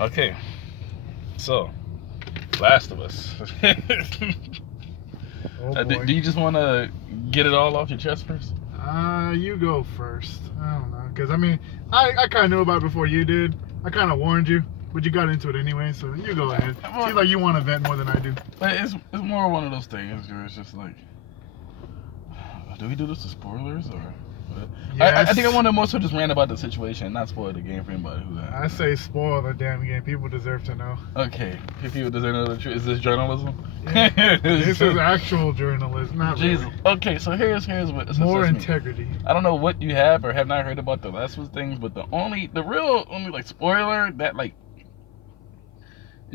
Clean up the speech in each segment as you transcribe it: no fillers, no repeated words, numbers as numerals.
Okay, so Last of Us. Oh do boy. you just want to get it all off your chest first? You go first. I don't know, because I mean, I kind of knew about it before you did. I kind of warned you, but you got into it anyway, so you go ahead. Well, Seems like you want to vent more than I do. It's more one of those things where it's just like, do we do this to spoilers or? Yes. I think I want to more so just rant about the situation, not spoil the game for anybody who. I say spoil the damn game. People deserve to know. Okay, people deserve to know the truth. Is this journalism? Yeah. This is actual journalism, not Jesus. really. Okay, so here's what More me. integrity. I don't know what you have or have not heard about the Last of Us things, but the real like spoiler that like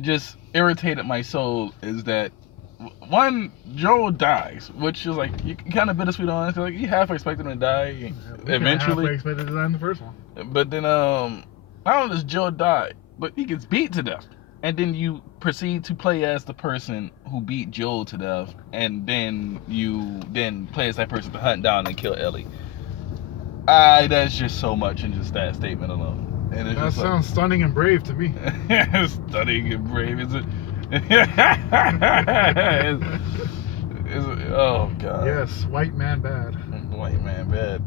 just irritated my soul is that one, Joel dies, which is like you kind of bittersweet on it. Like you half expect him to die eventually. Halfway expected to die in the first one. But then I don't know, does Joel die? But he gets beat to death, and then you proceed to play as the person who beat Joel to death, and then you play as that person to hunt down and kill Ellie. That's just so much in just that statement alone. And it's that sounds like, stunning and brave to me. Stunning and brave, is it? Oh god. Yes, white man bad. White man bad.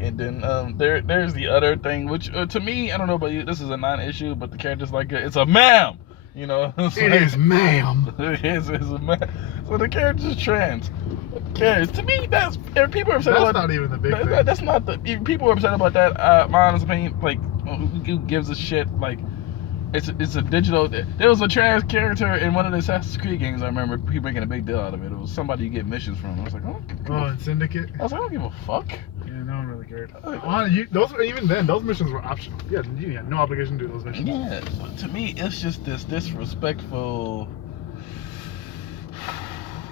And then there's the other thing, which to me, I don't know about you, this is a non-issue, but the character's like it's a ma'am, you know. It is ma'am. It's a ma'am. So the character's trans. Cares to me? That's people are upset that's about. That's not even the big thing. That's not the people are upset about that. My honest opinion, like who gives a shit? Like it's a digital. There was a trans character in one of the Assassin's Creed games. I remember people making a big deal out of it. It was somebody you get missions from. I was like, oh, in Syndicate. I was like, I don't give a fuck. Yeah, no one really cared. Even then, those missions were optional. Yeah, you had no obligation to do those missions. Yeah, but to me, it's just this disrespectful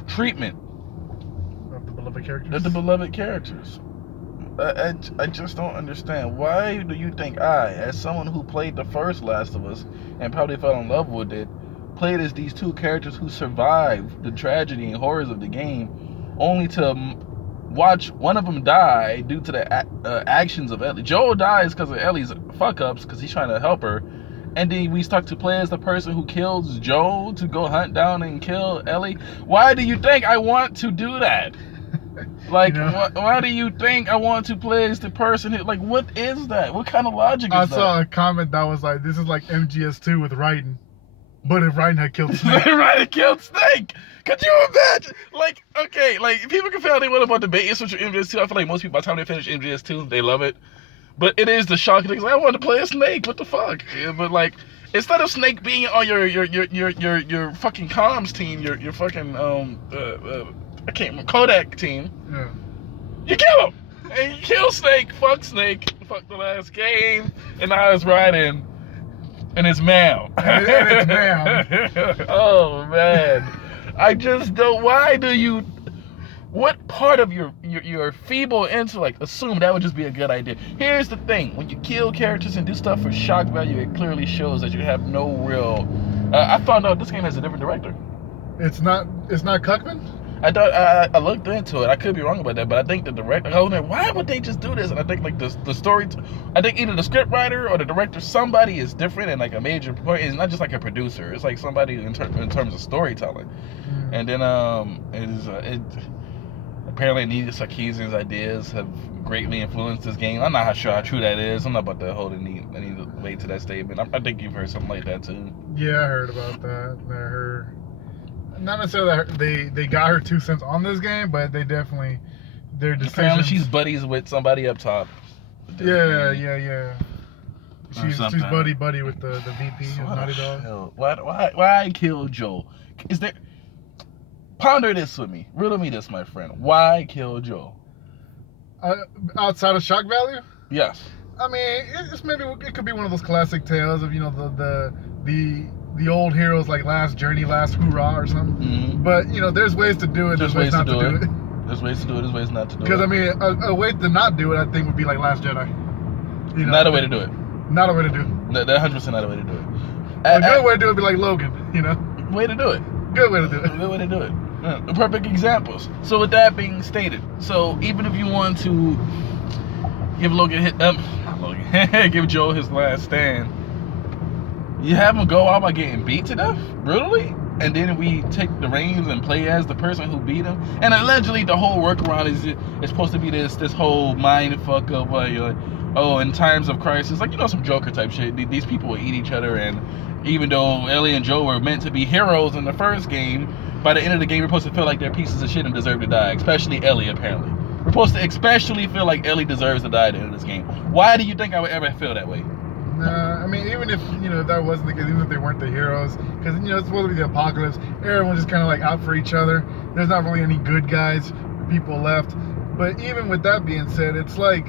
treatment of the beloved characters. I just don't understand. Why do you think I, as someone who played the first Last of Us and probably fell in love with it, played as these two characters who survived the tragedy and horrors of the game, only to watch one of them die due to the actions of Ellie? Joel dies because of Ellie's fuck-ups because he's trying to help her. And then we stuck to play as the person who kills Joel to go hunt down and kill Ellie. Why do you think I want to do that? Like, you know, why do you think I want to play as the person who, like, what is that? What kind of logic is that? I saw a comment that was like, this is like MGS2 with Raiden. But if Raiden had killed Snake. Raiden killed Snake! Could you imagine? Like, okay, like, people can feel how they want about debate switch with MGS2. I feel like most people, by the time they finish MGS2, they love it. But it is the shocking thing. I want to play a Snake. What the fuck? Yeah, but like, instead of Snake being on your fucking comms team, your fucking I can't remember, Kodak team. Yeah. You kill him, and you kill Snake. Fuck Snake. Fuck the last game, and now it's Raiden, and it's ma'am. It's ma'am. Oh man, I just don't. Why do you? What part of your feeble intellect assume that would just be a good idea? Here's the thing: when you kill characters and do stuff for shock value, it clearly shows that you have no real. I found out this game has a different director. It's not Cuckman? I thought I looked into it. I could be wrong about that, but I think the director. I was like, why would they just do this? And I think like the story. I think either the script writer or the director, somebody is different and like a major point. It's not just like a producer. It's like somebody in terms of storytelling. And then apparently Anita Sarkeesian's ideas have greatly influenced this game. I'm not sure how true that is. I'm not about to hold any weight to that statement. I think you've heard something like that too. Yeah, I heard about that. Not necessarily that they got her 2 cents on this game, but they definitely their decisions. Apparently she's buddies with somebody up top. Yeah. She's buddy with the VP of Naughty Dog. Why kill Joel? Is there? Ponder this with me. Riddle me this, my friend. Why kill Joel? Outside of shock value? Yes. I mean, it could be one of those classic tales of the old heroes like last journey, last hoorah or something. Mm-hmm. But there's ways to do it. There's ways not to do it. There's ways to do it. There's ways not to do it. Because I mean, a way to not do it, I think, would be like Last Jedi. Not a way to do it. Not a way to do it. That 100% not a way to do it. A good way to do it would be like Logan. Way to do it. Good way to do it. Good way to do it. Perfect examples. So with that being stated, so even if you want to give give Joel his last stand, You have him go out by getting beat to death brutally, and then we take the reins and play as the person who beat him. And allegedly, the whole workaround is supposed to be this whole mind fuck of oh, in times of crisis, like some Joker type shit. These people will eat each other, and even though Ellie and Joel were meant to be heroes in the first game, by the end of the game, we're supposed to feel like they're pieces of shit and deserve to die. Especially Ellie, apparently. We're supposed to especially feel like Ellie deserves to die at the end of this game. Why do you think I would ever feel that way? Nah, I mean, even if, that wasn't the case, even if they weren't the heroes, because, it's supposed to be the apocalypse, everyone's just kind of like out for each other. There's not really any good guys, people left. But even with that being said, it's like,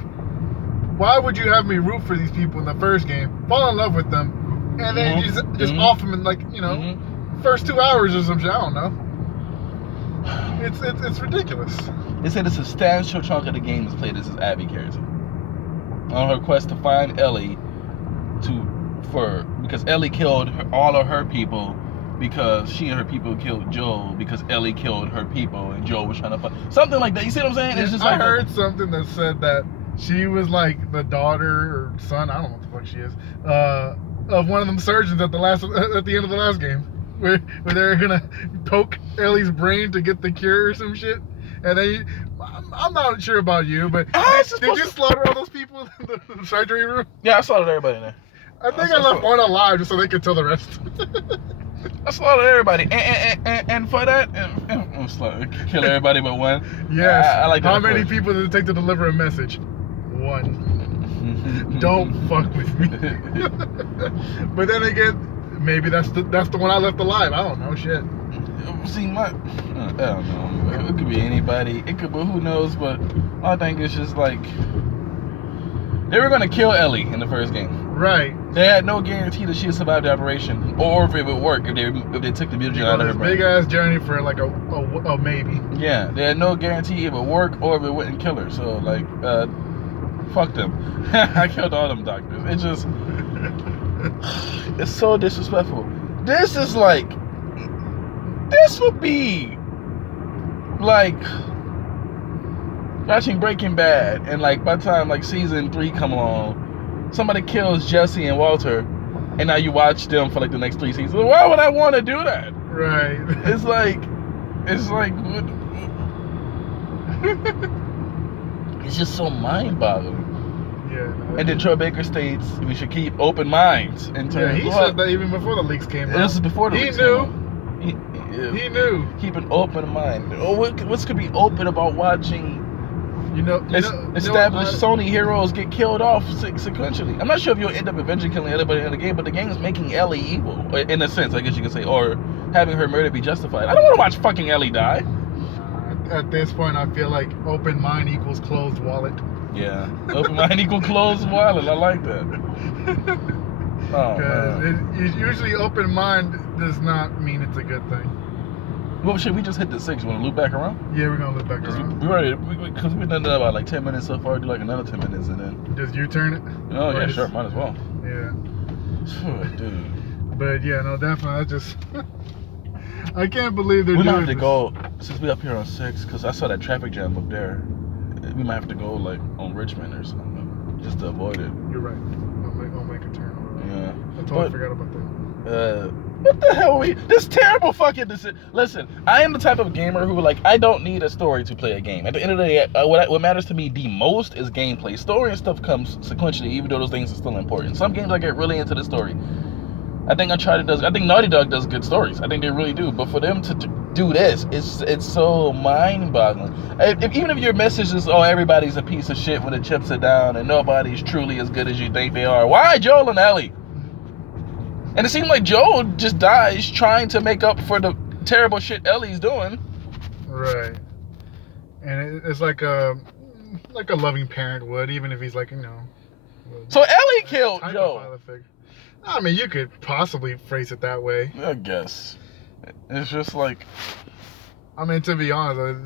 why would you have me root for these people in the first game, fall in love with them, and then you just off them in, like, first 2 hours or some shit? I don't know. It's ridiculous. They said a substantial chunk of the game is played as Abby character. On her quest to find Ellie, because Ellie killed all of her people, because she and her people killed Joel, because Ellie killed her people and Joel was trying to find something like that. You see what I'm saying? It's just I heard something that said that she was like the daughter or son, I don't know what the fuck she is, of one of them surgeons at the end of the last game, where they're gonna poke Ellie's brain to get the cure or some shit. And then I'm not sure about you, but did you slaughter all those people in the surgery room? Yeah, I slaughtered everybody in there. I think I left one alive just so they could tell the rest. I slaughtered everybody, and for that, kill everybody but one. Yes. I like that. How many people did it take to deliver a message? One. Don't fuck with me. But then again, maybe that's the one I left alive. I don't know. Shit. See, I don't know. It could be anybody. It could be who knows. But I think it's just like they were gonna kill Ellie in the first game. Right. They had no guarantee that she would survive the operation, or if it would work if they took the mutagen out of her brain. Big ass journey for like a maybe. Yeah, they had no guarantee it would work or if it wouldn't kill her. So like, fuck them. I killed all them doctors. It just, it's so disrespectful. This is like, this would be like watching Breaking Bad, and like by the time like season 3 come along, somebody kills Jesse and Walter, and now you watch them for like the next 3 seasons. Why would I want to do that? Right. It's like it's just so mind-boggling. Yeah. And then Troy Baker states we should keep open minds in terms. Yeah, he said that even before the leaks came out. This is before the leaks came out. He knew. Keep an open mind. What's could be open about watching? Established Sony heroes get killed off sequentially. I'm not sure if you'll end up eventually killing everybody in the game, but the game is making Ellie evil, in a sense, I guess you could say, or having her murder be justified. I don't want to watch fucking Ellie die. At this point, I feel like open mind equals closed wallet. Yeah, open mind equals closed wallet. I like that. Because usually open mind does not mean it's a good thing. Well, shit, we just hit the 6. You want to loop back around? Yeah, we're going to loop back around. Because we've done that about like 10 minutes so far. Do like another 10 minutes and then... Just U-turn it? Oh, yeah, sure. Might as well. Yeah. Dude. But yeah, no, definitely. I just... I can't believe they're doing this. We might have to go, since we're up here on 6, because I saw that traffic jam up there. We might have to go like on Richmond or something, just to avoid it. You're right. I'll make a turn. Yeah. I totally forgot about that. What the hell are we? This terrible fucking decision. Listen, I am the type of gamer who, like, I don't need a story to play a game. At the end of the day, what matters to me the most is gameplay. Story and stuff comes sequentially, even though those things are still important. Some games I get really into the story. I think Naughty Dog does good stories. I think they really do. But for them to do this, it's so mind-boggling. Even if your message is, oh, everybody's a piece of shit when the chips are down and nobody's truly as good as you think they are. Why Joel and Ellie? And it seems like Joel just dies trying to make up for the terrible shit Ellie's doing. Right. And it's like a loving parent would, even if he's like, So Ellie killed Joel. I mean, you could possibly phrase it that way. I guess. It's just like... I mean, to be honest,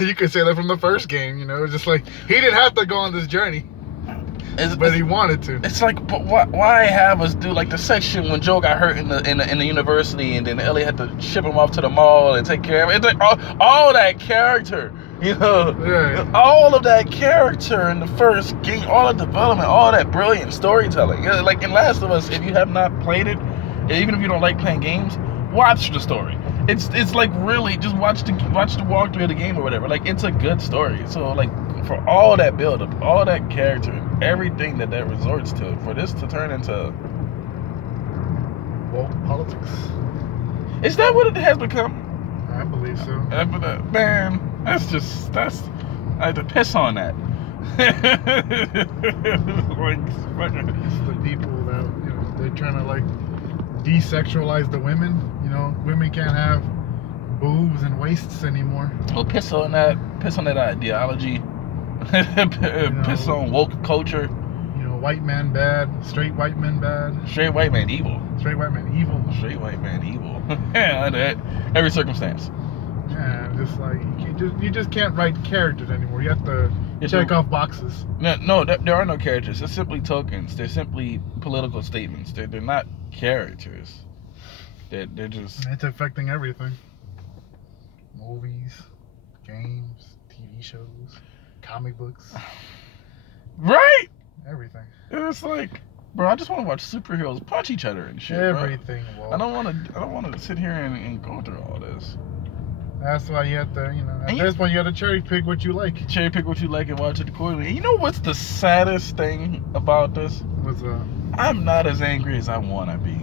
you could say that from the first game, It's just like, he didn't have to go on this journey. But he wanted to. It's like, but why have us do like the section when Joe got hurt in the university, and then Ellie had to ship him off to the mall and take care of it? It's like all that character, Yeah. All of that character in the first game, all the development, all that brilliant storytelling. Like in Last of Us, if you have not played it, Even if you don't like playing games, watch the story. It's like really just watch the walkthrough of the game or whatever. Like it's a good story. So like for all that build up, all that character, everything that resorts to, for this to turn into woke politics. Is that what it has become? I believe so. Man, I had to piss on that. Like, it's the people that, you know, they're trying to like desexualize the women. You know, women can't have boobs and waists anymore. Well, piss on that ideology. Piss on woke culture. You know, white man bad, straight white men bad. Straight white man evil. Straight white man evil. Straight white man evil. Yeah, every circumstance. Yeah, just like you just can't write characters anymore. You have to check off boxes. No, there are no characters. They're simply tokens. They're simply political statements. They're not characters. They're just. It's affecting everything. Movies, games, TV shows, comic books. Right. Everything. It's like, bro, I just want to watch superheroes punch each other and shit. Everything. Bro. I don't want to sit here and go through all this. That's why you have to, you know, at this point you got to cherry pick what you like. Cherry pick what you like and watch it accordingly. And you know what's the saddest thing about this? What's up? I'm not as angry as I want to be.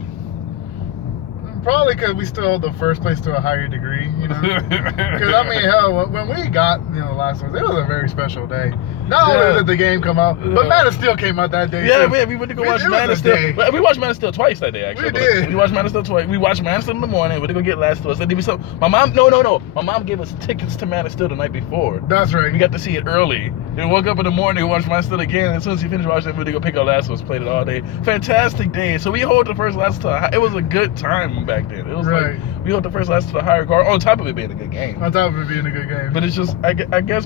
Probably because we still hold the first place to a higher degree, you know. Because I mean, hell, when we got, you know, the last one, it was a very special day. Not only did the game come out, but Man of Steel came out that day. Yeah, too. we went to go watch Man of Steel. We watched Man of Steel twice that day, actually. We did. We watched Man of Steel twice. We watched Man of Steel in the morning. We went to go get Last of Us. And then my mom, no. My mom gave us tickets to Man of Steel the night before. That's right. We got to see it early. Then we woke up in the morning and watched Man of Steel again. And as soon as we finished watching it, we went to go pick up Last of Us, played it all day. Fantastic day. So we hold the first Last of Us. It was a good time back then. It was like, we hold the first Last of Us higher guard, on top of it being a good game. On top of it being a good game. But it's just, I guess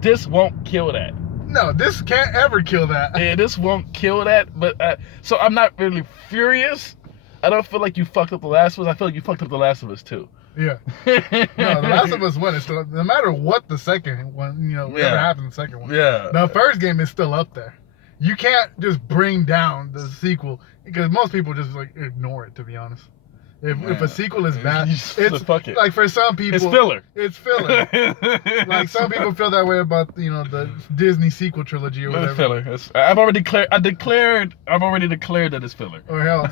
this won't kill that. No, this can't ever kill that. Yeah, this won't kill that. But so I'm not really furious. I don't feel like you fucked up The Last of Us. I feel like you fucked up The Last of Us too. Yeah. No, The Last of Us 1 is still, no matter what the second one, you know, whatever happened in the second one. Yeah. The first game is still up there. You can't just bring down the sequel because most people just like ignore it, to be honest. If a sequel is bad, it's fuck it. Like for some people, it's filler. It's filler. Like some people feel that way about, you know, the Disney sequel trilogy or whatever. It's filler. I've already declared that it's filler. Or hell,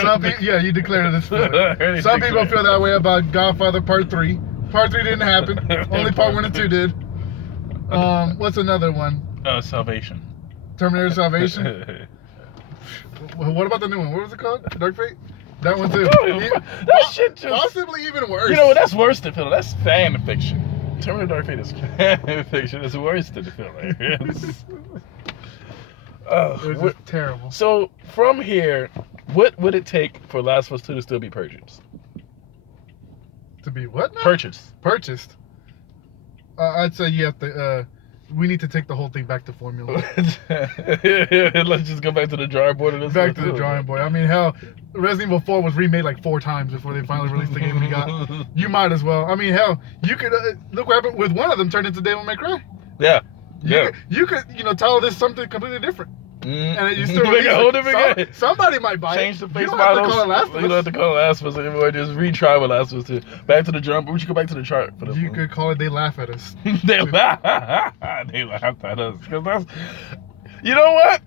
some people, yeah, you declared it as filler. Some people feel that way about Godfather Part 3. Part 3 didn't happen. Only Part 1 and 2 did. What's another one? Salvation. Terminator Salvation. What about the new one? What was it called? Dark Fate? That one too. That shit just... Possibly even worse. You know what? That's worse than filler. That's fan fiction. Terminator Dark Fate is fan fiction. It's worse than the filler. It was just terrible. So, from here, what would it take for Last of Us 2 to still be purchased? To be what now? Purchased. I'd say you have to... we need to take the whole thing back to formula. Let's just go back to the drawing board. Back to the drawing board. I mean, hell, Resident Evil 4 was remade like 4 times before they finally released the game we got. You might as well. I mean, hell, you could look what happened with one of them turned into Devil May Cry. Yeah. You could, you know, tell this something completely different. And you still make a whole different game. Somebody might buy Change the face you don't models. have to call it Last of Us. You don't have to call it Last of Us anymore. Just retry with Last of Us 2. Back to the drum. We should go back to the chart for this. You could call it They Laugh at Us. They laughed at us. Cause that's, you know what?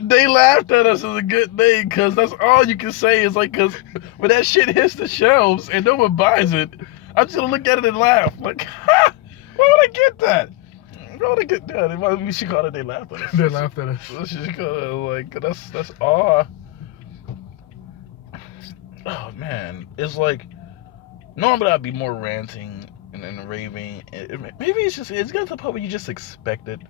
They laughed at us is a good thing, because that's all you can say is like, because when that shit hits the shelves and no one buys it, I'm just gonna look at it and laugh. Like, ha! Why would I get that? Why would I get that? We should call it They Laughed at Us. They laughed at us. We should call it, like, that's all. Oh man, it's like, normally I'd be more ranting and raving. Maybe it's got to the point where you just expect it.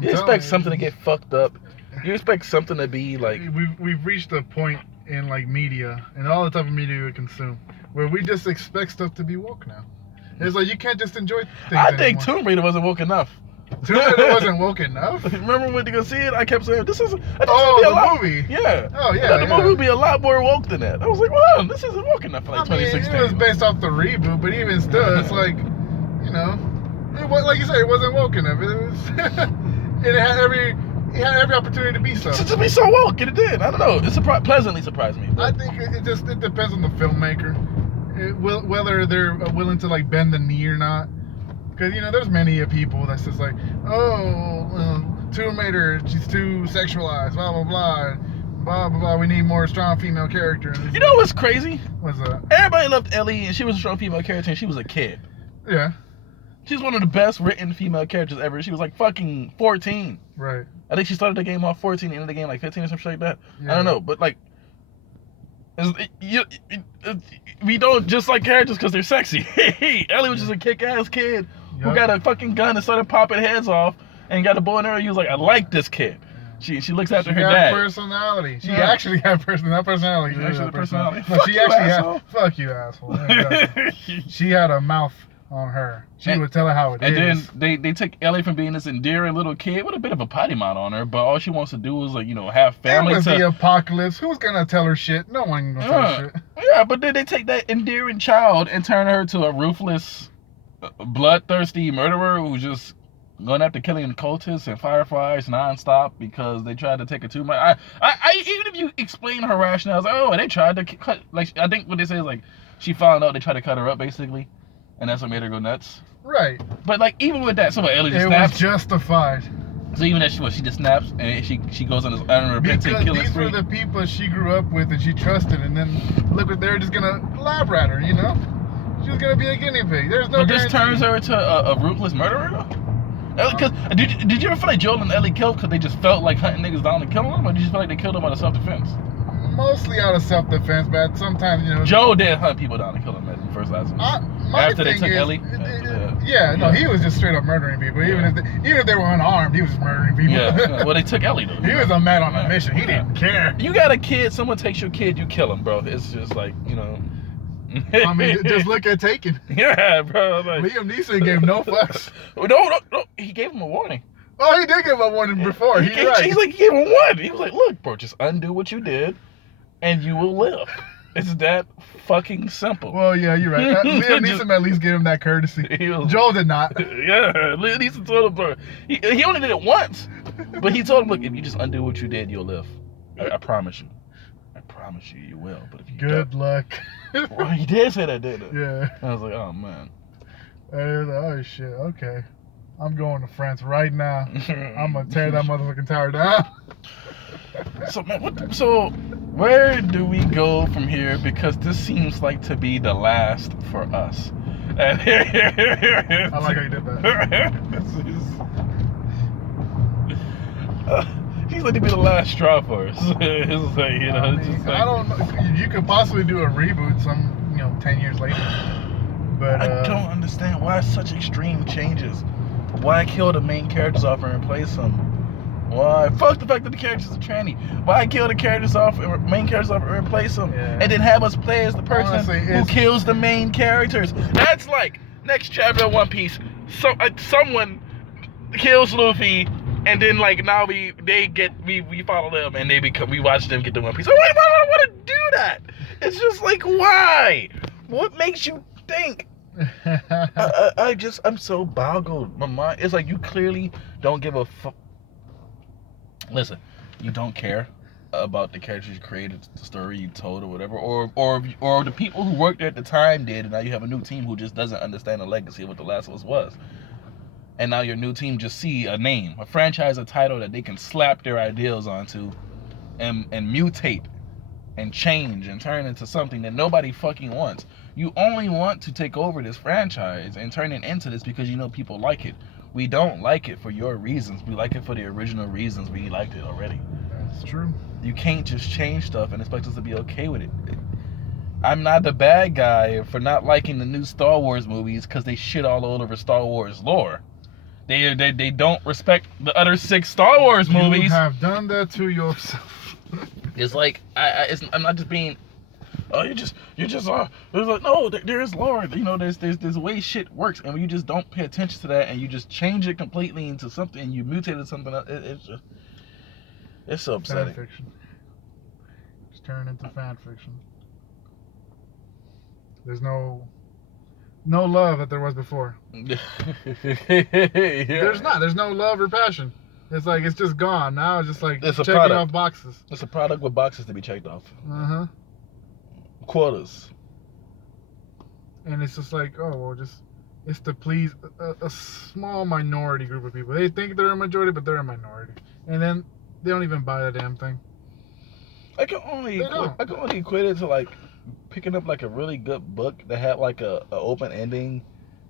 You expect something to get fucked up. You expect something to be like... We've reached a point in like media and all the type of media we consume where we just expect stuff to be woke now. It's like you can't just enjoy things I think anymore. Tomb Raider wasn't woke enough. Tomb Raider wasn't woke enough? Remember when you go see it? I kept saying, this is... movie? Yeah. Oh, yeah. The movie would be a lot more woke than that. I was like, wow, this isn't woke enough for like 2016. It was based off the reboot, but even still, it's like, you know, like you said, it wasn't woke enough. It was... it had he had every opportunity to be so. To be so woke, and it did. I don't know. It pleasantly surprised me. I think it depends on the filmmaker, whether they're willing to like bend the knee or not. Because there's many people that's just like, oh, Tomb Raider, she's too sexualized, blah blah blah, blah blah blah. We need more strong female character. You know what's crazy? What's that? Everybody loved Ellie, and she was a strong female character, and she was a kid. Yeah. She's one of the best written female characters ever. She was like fucking 14. Right. I think she started the game off 14, ended the game like 15 or something like that. Yeah. I don't know, but like, we don't just like characters because they're sexy. Ellie was just a kick-ass kid who got a fucking gun and started popping heads off and got a bow and arrow. He was like, I like this kid. She looks after her dad. Personality. She actually had personality. She actually had personality. No, she actually had. Fuck you, asshole. She had a mouth on her. She would tell her how it is. And then they took Ellie from being this endearing little kid with a bit of a potty mouth on her, but all she wants to do is like, have family. It was the apocalypse. Who's gonna tell her shit? No one gonna tell her shit. Yeah, but then they take that endearing child and turn her to a ruthless, bloodthirsty murderer who's just going after killing cultists and fireflies nonstop because they tried to take her too much. I even if you explain her rationale, I was like, oh, they tried to cut. Like, I think what they say is like she found out they tried to cut her up basically, and that's what made her go nuts. Right. But like even with that, so Ellie just snaps. It was justified. So even that she just snaps and she goes on this unrepentant killing because spree. these were the people she grew up with and she trusted, and then look what they're just gonna lab rat her. She was gonna be a guinea pig. There's no. But this turns her into a ruthless murderer though. Because did you ever feel like Joel and Ellie killed because they just felt like hunting niggas down and killing them, or did you just feel like they killed them out of self-defense? Mostly out of self-defense, but sometimes Joel did hunt people down and kill them in the first last one. After they took Ellie. He was just straight up murdering people. Even if they were unarmed, he was just murdering people. Yeah. Well, they took Ellie though. He was a man on a mission. He didn't care. You got a kid. Someone takes your kid. You kill him, bro. It's just like I mean, just look at Taken. Yeah, bro. Like, Liam Neeson gave no fucks. No. He gave him a warning. Oh, he did give him a warning before. He's right. He gave him a warning. He was like, look, bro, just undo what you did, and you will live. It's that fucking simple. Well, yeah, you're right. Liam Neeson at least gave him that courtesy. Joel did not. Yeah, Liam Neeson told him, bro. He only did it once, but he told him, look, if you just undo what you did, you'll live. I promise you. I promise you, you will. But if you Good luck. Well, he did say that, didn't he? Yeah. I was like, oh man. Oh shit. Okay. I'm going to France right now. I'm gonna tear that motherfucking tower down. So man, so where do we go from here? Because this seems like to be the last for us. I like how you did that. Seems like to be the last straw for us. It's like, I don't know. You could possibly do a reboot 10 years later. But I don't understand why such extreme changes. Why kill the main characters off and replace them? Why? Fuck the fact that the characters are tranny. Why kill the characters off, main characters off, and replace them, and then have us play as the person who kills the main characters? That's like next chapter of One Piece. So someone kills Luffy, and then like now we follow them, and we watch them get the One Piece. Why do I want to do that? It's just like, why? What makes you think? I'm so boggled. My mind, it's like you clearly don't give a fuck. Listen, you don't care about the characters you created, the story you told, or whatever, or the people who worked there at the time did, and now you have a new team who just doesn't understand the legacy of what The Last of Us was. And now your new team just see a name, a franchise, a title that they can slap their ideals onto, and mutate, and change, and turn into something that nobody fucking wants. You only want to take over this franchise and turn it into this because you know people like it. We don't like it for your reasons. We like it for the original reasons we liked it already. That's true. You can't just change stuff and expect us to be okay with it. I'm not the bad guy for not liking the new Star Wars movies because they shit all over Star Wars lore. They don't respect the other 6 Star Wars movies. You have done that to yourself. It's like I'm not just being. Oh, you're just there's like, no, there is lore. There's a way shit works, and when you just don't pay attention to that, and you just change it completely into something, and you mutate it something else, it's so upsetting. Fan fiction. Just turn into fan fiction. There's no love that there was before. Yeah. There's no love or passion. It's like it's just gone. Now it's just like It's a checking product. off boxes. It's a product with boxes to be checked off. Uh-huh. Quotas. And it's just like, oh, well, it's to please a small minority group of people. They think they're a majority, but they're a minority. And then they don't even buy the damn thing. I can only equate it to like picking up like a really good book that had like a open ending,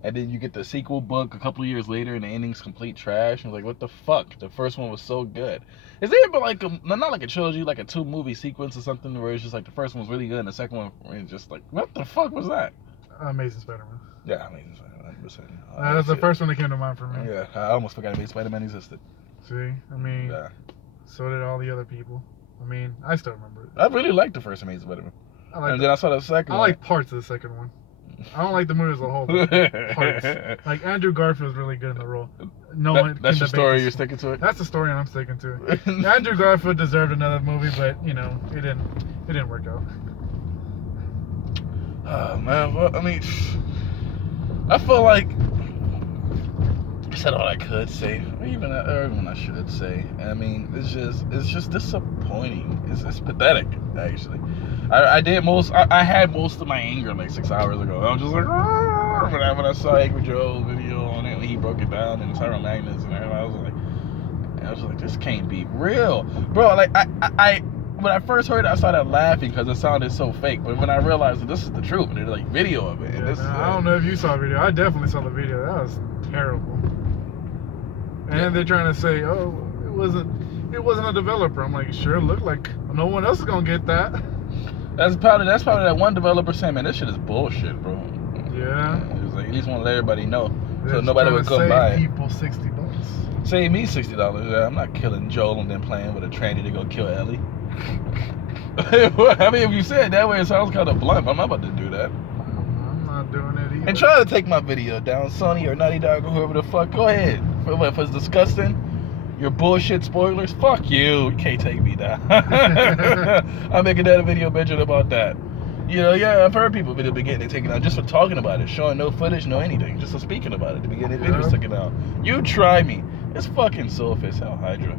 and then you get the sequel book a couple of years later and the ending's complete trash. And like, what the fuck? The first one was so good. Is there ever like not like a trilogy, like a 2-movie sequence or something where it's just like the first one was really good and the second one is just like, what the fuck was that? Amazing Spider-Man. Yeah, Amazing Spider-Man. 100%. That's the first one that came to mind for me. Yeah, I almost forgot Amazing Spider-Man existed. See, I mean, Yeah. So did all the other people. I mean, I still remember it. I really liked the first Amazing Spider-Man. Then I saw the second one. I like parts of the second one. I don't like the movie as a whole, but parts. Like Andrew Garfield's really good in the role. No one. That's your story. You're sticking to it. That's the story, and I'm sticking to it. Andrew Garfield deserved another movie, but you know, it didn't work out. Oh man, well, I mean, I feel like I said all I could say, or even I should say. I mean, it's just disappointing. It's pathetic, actually. I had most of my anger like 6 hours ago. I was just like, when I saw Angry Joe's video on it, when he broke it down and Tyron Magnus and everything, I was like, this can't be real, bro. Like I when I first heard it, I started laughing because it sounded so fake. But when I realized that this is the truth, and there's like video of it. Yeah, I don't know if you saw the video. I definitely saw the video. That was terrible. And they're trying to say, oh, it wasn't a developer. I'm like, sure, it looked like no one else is gonna get that. That's probably that one developer saying, man, this shit is bullshit, bro. Yeah. It was like, at least want to let everybody know, They're so nobody would come buy it. People $60. Save me $60. Yeah, I'm not killing Joel and then playing with a tranny to go kill Ellie. I mean, if you say it that way, it sounds kind of blunt. I'm not about to do that. I'm not doing it either. And try to take my video down, Sony or Naughty Dog or whoever the fuck. Go ahead. If it's disgusting, your bullshit spoilers, fuck you. You can't take me down. I'm making that a video bitching about that. You know, yeah, I've heard people getting it taken out just for talking about it, showing no footage, no anything, just for speaking about it. The beginning videos took it out. You try me. It's fucking soul face, hell Hydra.